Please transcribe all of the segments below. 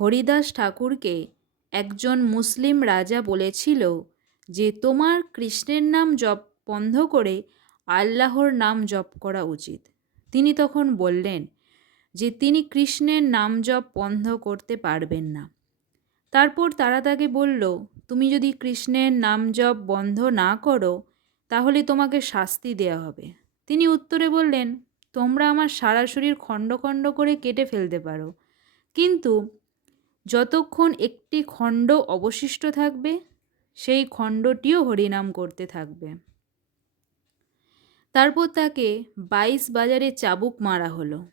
হরিদাস ঠাকুরকে একজন মুসলিম রাজা বলেছিল যে, তোমার কৃষ্ণের নাম জপ বন্ধ করে আল্লাহর নাম জপ করা উচিত। তিনি তখন বললেন যে, তিনি কৃষ্ণের নাম জপ বন্ধ করতে পারবেন না। তারপর তারা তাকে বলল, তুমি যদি কৃষ্ণের নাম জপ বন্ধ না করো, তাহলে তোমাকে শাস্তি দেওয়া হবে। তিনি উত্তরে বললেন, তোমরা আমার সারা শরীর খণ্ড খণ্ড করে কেটে ফেলতে পারো। কিন্তু যতক্ষণ একটি খণ্ড অবশিষ্ট থাকবে, সেই খণ্ডটিও হরিনাম করতে থাকবে। তারপর তাকে বাইশ বাজারে চাবুক মারা হলো।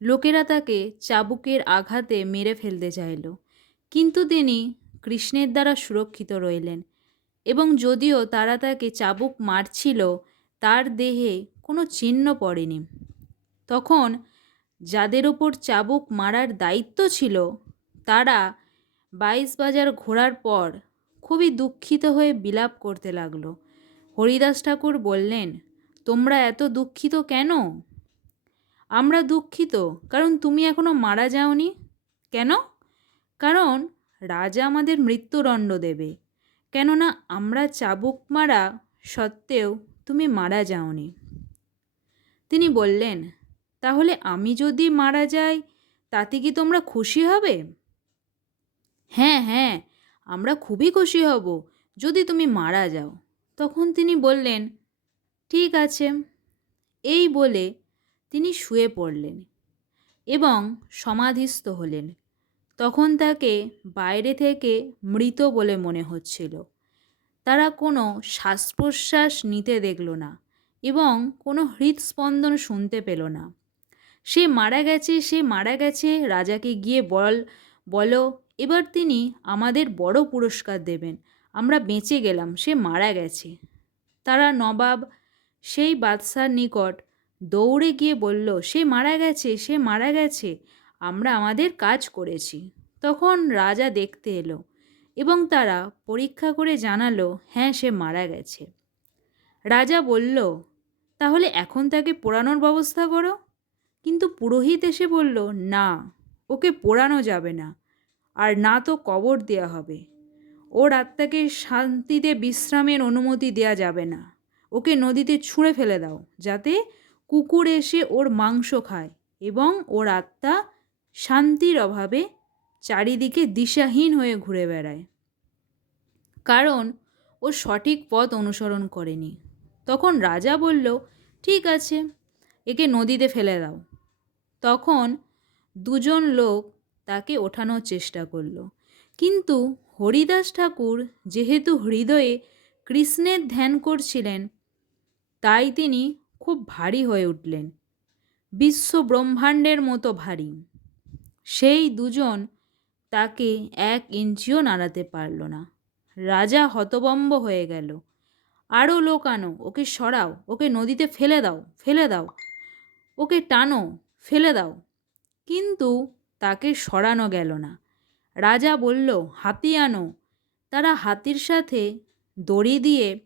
লোকেরা তাকে চাবুকের আঘাতে মেরে ফেলতে চাইল। কিন্তু তিনি কৃষ্ণের দ্বারা সুরক্ষিত রইলেন এবং যদিও তারা তাকে চাবুক মারছিল, তার দেহে কোনো চিহ্ন পড়েনি। তখন যাদের ওপর চাবুক মারার দায়িত্ব ছিল তারা বাইশ বাজার ঘোরার পর খুবই দুঃখিত হয়ে বিলাপ করতে লাগল। হরিদাস ঠাকুর বললেন, তোমরা এত দুঃখিত কেন? আমরা দুঃখিত, কারণ তুমি এখনও মারা যাওনি। কেন? কারণ রাজা আমাদের মৃত্যুদণ্ড দেবে। কেননা আমরা চাবুক মারা সত্ত্বেও তুমি মারা যাওনি। তিনি বললেন, তাহলে আমি যদি মারা যাই, তাতে কি তোমরা খুশি হবে? হ্যাঁ হ্যাঁ আমরা খুবই খুশি হব। যদি তুমি মারা যাও। তখন তিনি বললেন, ঠিক আছে। এই বলে তিনি শুয়ে পড়লেন এবং সমাধিস্থ হলেন। তখন তাকে বাইরে থেকে মৃত বলে মনে হচ্ছিল। তারা কোনো শ্বাস প্রশ্বাস নিতে দেখল না এবং কোনো হৃদস্পন্দন শুনতে পেল না। সে মারা গেছে, সে মারা গেছে, রাজাকে গিয়ে বল বলো, এবার তিনি আমাদের বড় পুরস্কার দেবেন। আমরা বেঁচে গেলাম, সে মারা গেছে। তারা নবাব সেই বাদশার নিকট দৌড়ে গিয়ে বলল, সে মারা গেছে, সে মারা গেছে, আমরা আমাদের কাজ করেছি। তখন রাজা দেখতে এলো এবং তারা পরীক্ষা করে জানালো হ্যাঁ সে মারা গেছে। রাজা বলল, তাহলে এখন তাকে পোড়ানোর ব্যবস্থা করো? কিন্তু পুরোহিত এসে বলল, না। ওকে পোড়ানো যাবে না, আর না তো কবর দেওয়া হবে। ওর আত্মাকে শান্তিতে বিশ্রামের অনুমতি দেওয়া যাবে না। ওকে নদীতে ছুঁড়ে ফেলে দাও, যাতে কুকুর এসে ওর মাংস খায় এবং ওর আত্মা শান্তির অভাবে চারিদিকে দিশাহীন হয়ে ঘুরে বেড়ায়। কারণ ও সঠিক পথ অনুসরণ করেনি। তখন রাজা বলল, ঠিক আছে, একে নদীতে ফেলে দাও। তখন দুজন লোক তাকে ওঠানোর চেষ্টা করল। কিন্তু হরিদাস ঠাকুর যেহেতু হৃদয়ে কৃষ্ণের ধ্যান করছিলেন, তাই তিনি খুব ভারী হয়ে উঠলেন। বিশ্ব ব্রহ্মাণ্ডের মতো ভারী। সেই দুজন তাকে এক ইঞ্চিও নাড়াতে পারল না। রাজা হতবম্ব হয়ে গেল। আরও লোক আনো, ওকে সরাও, ওকে নদীতে ফেলে দাও ফেলে দাও, ওকে টানো, ফেলে দাও। কিন্তু তাকে সরানো গেল না। রাজা বলল, হাতি আনো। তারা হাতির সাথে দড়ি দিয়ে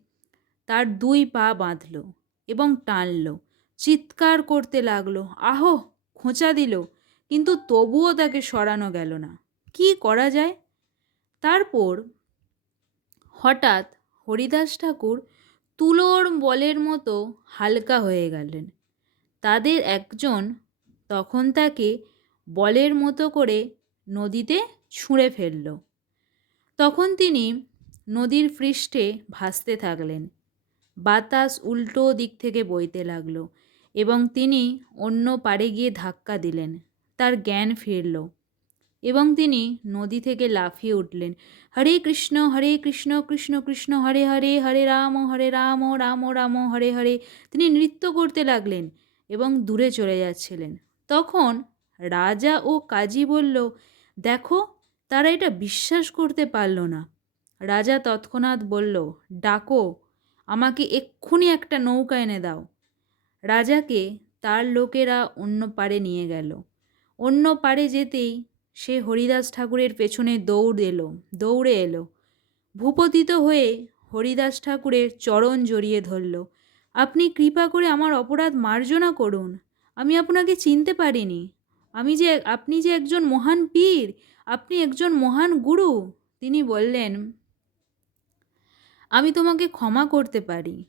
তার দুই পা বাঁধল এবং টানল। চিৎকার করতে লাগল, আহো, খোঁচা দিল। কিন্তু তবুও তাকে সরানো গেল না। কি করা যায়? তারপর হঠাৎ হরিদাস ঠাকুর তুলোর বলের মতো হালকা হয়ে গেলেন। তাদের একজন তখন তাকে বলের মতো করে নদীতে ছুঁড়ে ফেলল। তখন তিনি নদীর পৃষ্ঠে ভাসতে থাকলেন। বাতাস উল্টো দিক থেকে বইতে লাগল এবং তিনি অন্য পাড়ে গিয়ে ধাক্কা দিলেন, তার জ্ঞান ফিরল এবং তিনি নদী থেকে লাফিয়ে উঠলেন, হরে কৃষ্ণ হরে কৃষ্ণ কৃষ্ণ কৃষ্ণ, হরে হরে হরে রাম হরে রাম রাম রাম, হরে হরে। তিনি নৃত্য করতে লাগলেন এবং দূরে চলে যাচ্ছিলেন। তখন রাজা ও কাজী বলল, দেখো, তারা এটা বিশ্বাস করতে পারল না। রাজা তৎক্ষণাৎ বলল, ডাকো, আমাকে এক্ষুনি একটা নৌকা এনে দাও। রাজাকে তার লোকেরা অন্য পারে নিয়ে গেল। অন্য পারে যেতেই সে হরিদাস ঠাকুরের পেছনে দৌড় এলো, দৌড়ে এলো। ভূপতিত হয়ে হরিদাস ঠাকুরের চরণ জড়িয়ে ধরল, আপনি কৃপা করে আমার অপরাধ মার্জনা করুন। আমি আপনাকে চিনতে পারিনি। আমি যে আপনি যে একজন মহান পীর, আপনি একজন মহান গুরু, তিনি বললেন, আমি তোমাকে ক্ষমা করতে পারি।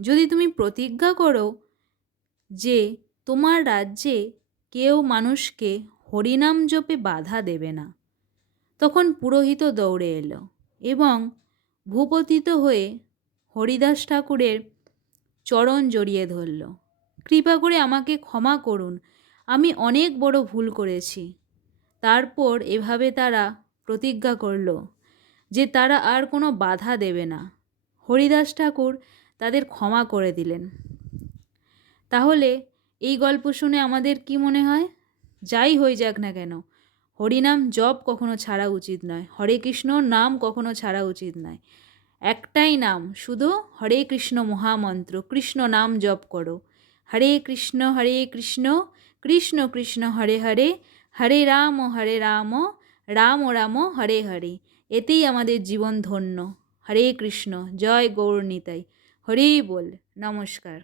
যদি তুমি প্রতিজ্ঞা করো যে তোমার রাজ্যে কেউ মানুষকে হরিনাম জপে বাধা দেবে না। তখন পুরোহিত দৌড়ে এলো এবং ভূপতিত হয়ে হরিদাস ঠাকুরের চরণ জড়িয়ে ধরল। কৃপা করে আমাকে ক্ষমা করুন। আমি অনেক বড় ভুল করেছি। তারপর এভাবে তারা প্রতিজ্ঞা করল যে তারা আর কোনো বাধা দেবে না। হরিদাস ঠাকুর তাদের ক্ষমা করে দিলেন। তাহলে এই গল্প শুনে আমাদের কি মনে হয়? যাই হয়ে যাক না কেন, হরিনাম জপ কখনো ছাড়া উচিত নয়, হরে কৃষ্ণ নাম কখনো ছাড়া উচিত নয়। একটাই নাম, শুধু হরে কৃষ্ণ মহামন্ত্র, কৃষ্ণ নাম জপ করো। হরে কৃষ্ণ হরে কৃষ্ণ কৃষ্ণ কৃষ্ণ হরে হরে হরে রাম হরে রাম রাম রাম হরে হরে। এতেই আমাদের জীবন ধন্য। হরে কৃষ্ণ, জয় গৌর নিতাই। হরেই বল। নমস্কার।